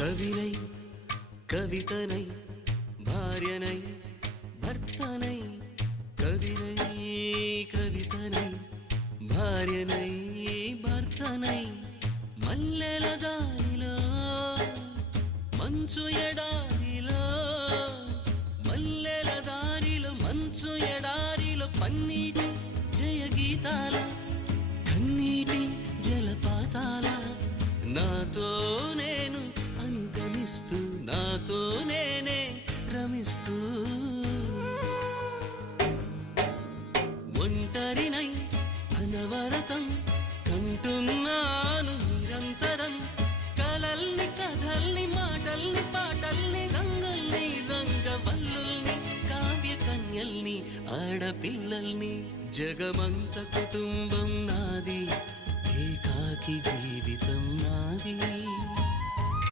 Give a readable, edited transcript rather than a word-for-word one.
కవినై కవితనై భార్యనై భర్తనై కవినై కవితనై భార్యనై భర్తనై మల్లెల దారిలో మంచు ఎడారిలో మల్లెల దారిలో మంచు ఎడారిలో పన్నీటి జయగీతాల కన్నీటి జలపాతాల నాతో నేను అనుగమిస్తూ నాతో నేనే రమిస్తూ ఒంటరినై అనవరతం కంటున్నాను నిరంతరం కలల్ని కథల్ని మాటల్ని పాటల్ని రంగుల్ని రంగవల్లుల్ని కావ్య కన్యల్ని ఆడపిల్లల్ని జగమంత కుటుంబం నాది ఏకాకి జీవితం నాది